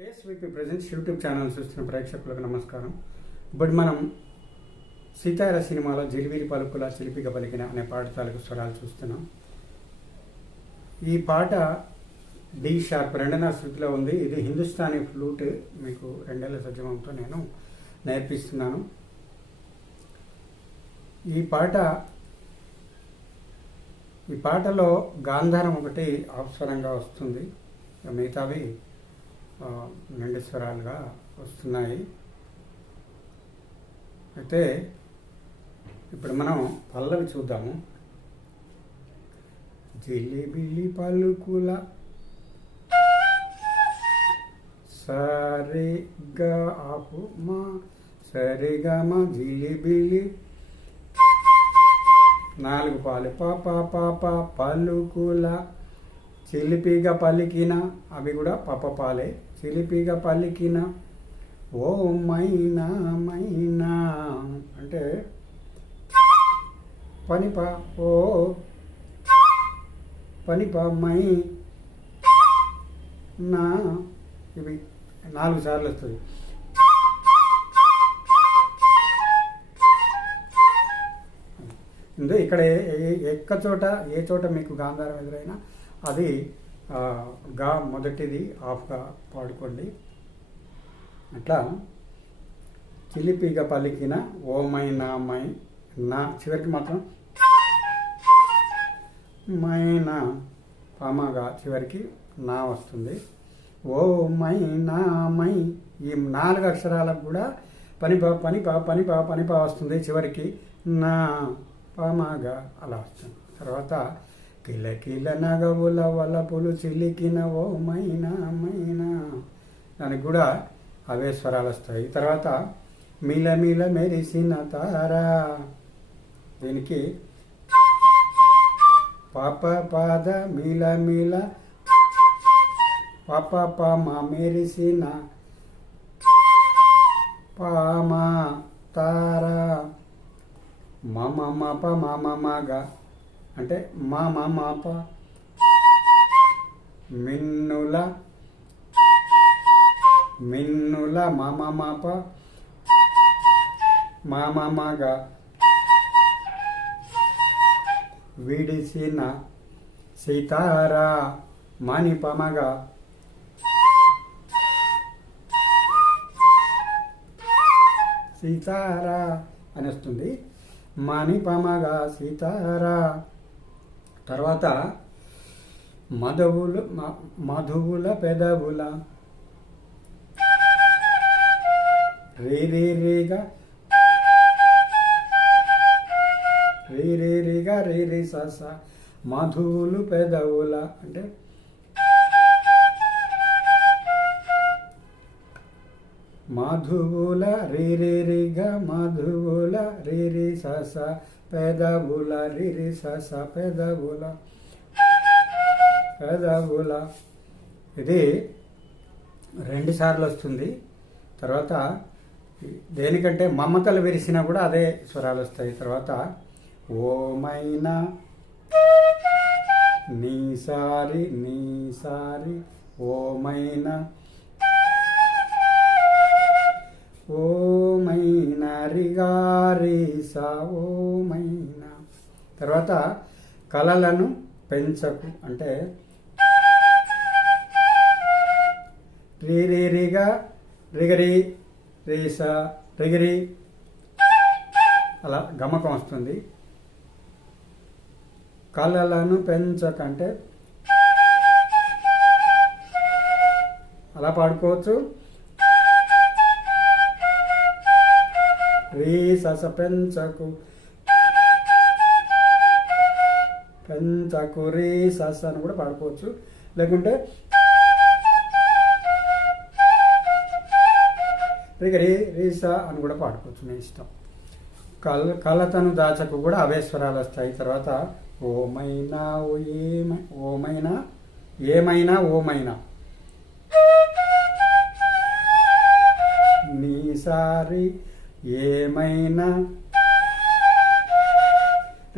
KSVP presents YouTube channel చూస్తున్న ప్రేక్షకులకు నమస్కారం. ఇప్పుడు మనం సీతార సినిమాలో జిలిబిలి పలుకుల చిలిపిగా పలికిన అనే పాట తాలూకు స్వరాలు చూస్తున్నాం. ఈ పాట డి షార్ప్ రెండవ శృతిలో ఉంది. ఇది హిందుస్థానీ ఫ్లూట్ మీకు 2 సజ్జమంతో నేను నేర్పిస్తున్నాను. ఈ పాటలో గాంధారం ఒకటి ఆప్స్వరంగా వస్తుంది, మిగతావి 2 స్వరాలుగా వస్తున్నాయి. అయితే ఇప్పుడు మనం పల్లవి చూద్దాము. జిలిబిలి పలుకుల సరిగా ఆపు మా సరిగా మా జిలిబిలి 4 పాలు పాప పలుకుల చిలిపిగా పలికిన, అవి కూడా పాలే. చిలిపిగా పలికిన ఓ మైనా మైనా అంటే పనిప ఓ పనిప మై నా, ఇవి 4 సార్లు వస్తుంది. ఇక్కడ ఏ చోట మీకు గాంధారం ఎదురైనా అది గా మొదటిది ఆఫ్గా పాడుకోండి. అట్లా చిలిపిగా పలికిన ఓ మైనా మై నా, చివరికి మాత్రం మైనా పామగా చివరికి నా వస్తుంది. ఓ మైనా మై ఈ 4 అక్షరాలకు కూడా పనిపా వస్తుంది. చివరికి నా పామగా అలా వస్తుంది. తర్వాత కిలకిల నగవుల వలపులు చిలికిన ఓ మైనా మైనా, దానికి కూడా అవే స్వరాలు వస్తాయి. తర్వాత మిలమిల మెరిసిన తారా, దీనికి పాప పాద మిలమిల పాప పామ మెరిసిన పామ తారా మమ మప మమ మగ అంటే మామ మాప మిన్నుల మామ మాప మామ మగ విడిసిన సీతారా మణిపమగ సీతారా అని వస్తుంది. మణిపమగా సీతారా. తర్వాత మధువుల పెదవుల రీగా రీ సస మధువులు పెదవుల అంటే మధువుల రీగా మధువుల రీ సస పెదవుల రీ సస పెదవుల. ఇది 2 సార్లు వస్తుంది. తర్వాత దేనికంటే మమతలు విరిసినా కూడా అదే స్వరాలు వస్తాయి. తర్వాత ఓమైనా నీసారి ఓమైనా ఓమైనా రిగారీసా ఓమైనా. తర్వాత కలలను పెంచకు అంటే రిగా రిగరి రీసా రిగరి అలా గమకం వస్తుంది. కలలను పెంచకంటే అలా పాడుకోవచ్చు. రీ సస పెంచకు రీ సస అని కూడా పాడుకోవచ్చు. లేకుంటే రిగరి రీసా అని కూడా పాడుకోవచ్చు, మీ ఇష్టం. కలతను దాచకు కూడా అవే స్వరాలు వస్తాయి. తర్వాత ఓమైనా ఓమైనా ఏమైనా ఓమైనా నీసారి ఏమైనా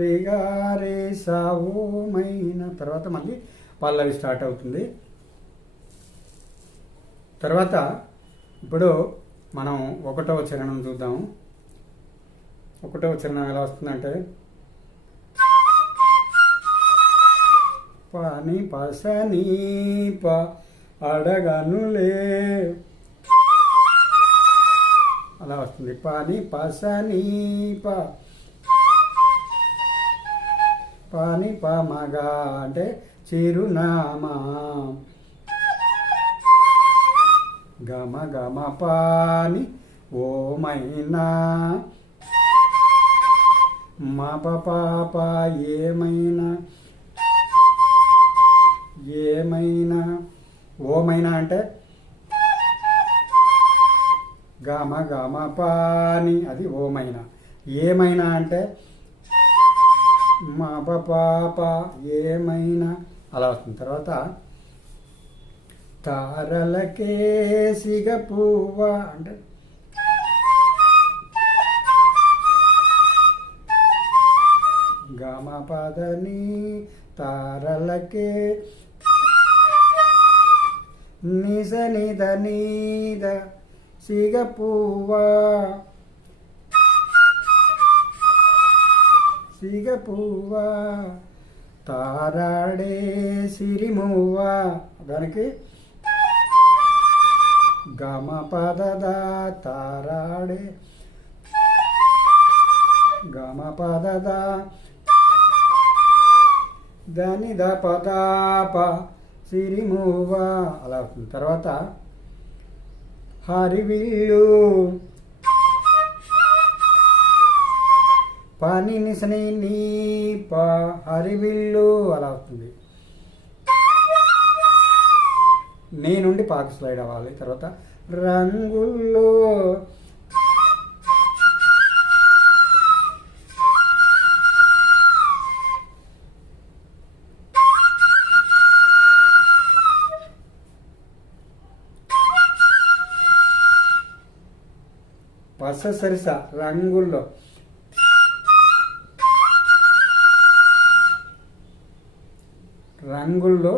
రిగారేసా ఓమైనా. తర్వాత మళ్ళీ పల్లవి స్టార్ట్ అవుతుంది. తర్వాత ఇప్పుడు మనం 1వ చరణం చూద్దాము. 1వ చరణం ఎలా వస్తుందంటే పాని పసని ప అడగనులే అలా వస్తుంది. పాని పసని ప పాని ప మగా అంటే చిరునామా, గమ గమ పాని ఓమైనా, మా పాప ఏమైనా, ఏమైనా ఓమైనా అంటే గమ గమ పాని అది ఓమైనా, ఏమైనా అంటే మా పాప ఏమైనా అలా వస్తుంది. తర్వాత తారలకే సిగ పువ్వ అంటే గమ పదని తారలకే నిజ నిద నీద సిగ పువ్వ సిగ పువ్వ తారాడే సిరిమువ్వ దానికి గమ పదద తారాడే గమ పదద దని ద పదాప సిరిమువ్వ అలా అవుతుంది. తర్వాత హరివిల్లు పాని నిసని నీ ప హరివిల్లు అలా అవుతుంది. నీ నుండి పాకు స్లైడ్ అవ్వాలి. తర్వాత రంగుల్లో పస సరిస రంగుల్లో రంగుల్లో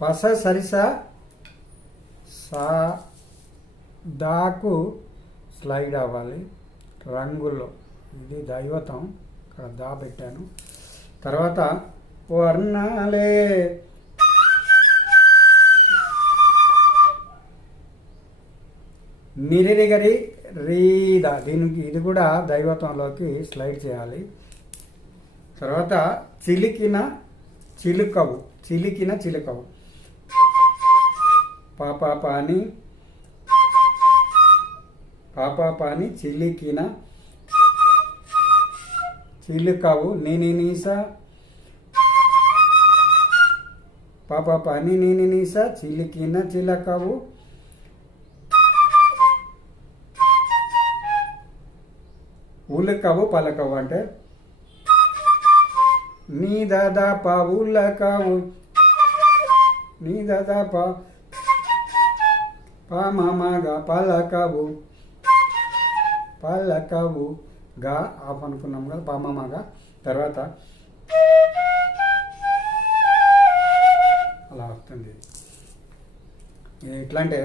పస సరిస సా దాకు స్లైడ్ అవ్వాలి. రంగుల్లో ఇది దైవతం, ఇక్కడ దా పెట్టాను. తర్వాత వర్ణాలే నిరిగరి రీద దీనికి ఇది కూడా దైవత్వంలోకి స్లైడ్ చేయాలి. తర్వాత చిలికిన చిలుకవు చిలికిన చిలుకవు పాపాపాని పాపాపాని చిలికిన చిలుకవు నీస పాపాపాని నీస చిలికిన చిలకవు ఉలకవు పలకవు అంటే నీ దాదాప ఉలకవు నీ దాదాప పామగా పలకవు పలకవు గా ఆఫ్ అనుకున్నాం కదా పామగా. తర్వాత అలా వస్తుంది. ఎట్లా అంటే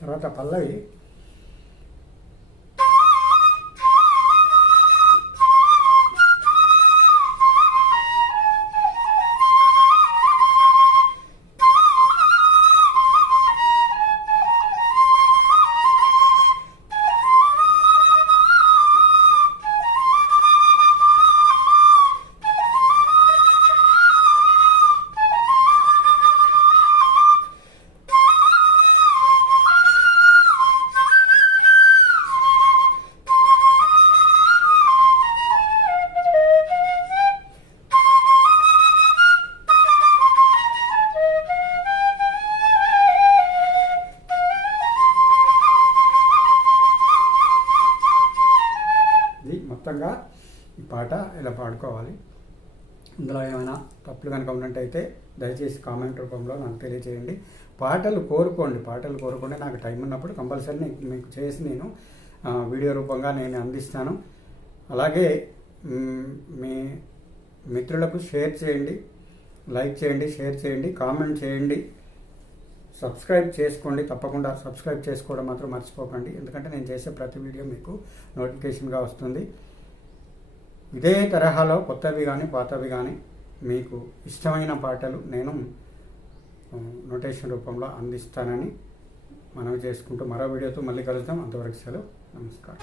తర్వాత పల్లవి ఇలా పాడుకోవాలి. ఇందులో ఏమైనా తప్పులు కనుక ఉన్నట్టయితే దయచేసి కామెంట్ రూపంలో నాకు తెలియజేయండి. పాటలు కోరుకోండి. నాకు టైం ఉన్నప్పుడు కంపల్సరీ మీకు చేసి నేను వీడియో రూపంగా నేను అందిస్తాను. అలాగే మీ మిత్రులకు షేర్ చేయండి, లైక్ చేయండి, షేర్ చేయండి, కామెంట్ చేయండి, సబ్స్క్రైబ్ చేసుకోండి. తప్పకుండా సబ్స్క్రైబ్ చేసుకోవడం మాత్రం మర్చిపోకండి, ఎందుకంటే నేను చేసే ప్రతి వీడియో మీకు నోటిఫికేషన్గా వస్తుంది. ఇదే తరహాలో కొత్తవి కానీ పాతవి కానీ మీకు ఇష్టమైన పాటలు నేను నోటేషన్ రూపంలో అందిస్తానని మనవి చేసుకుంటూ మరో వీడియోతో మళ్ళీ కలుద్దాం. అంతవరకు సెలవు. నమస్కారం.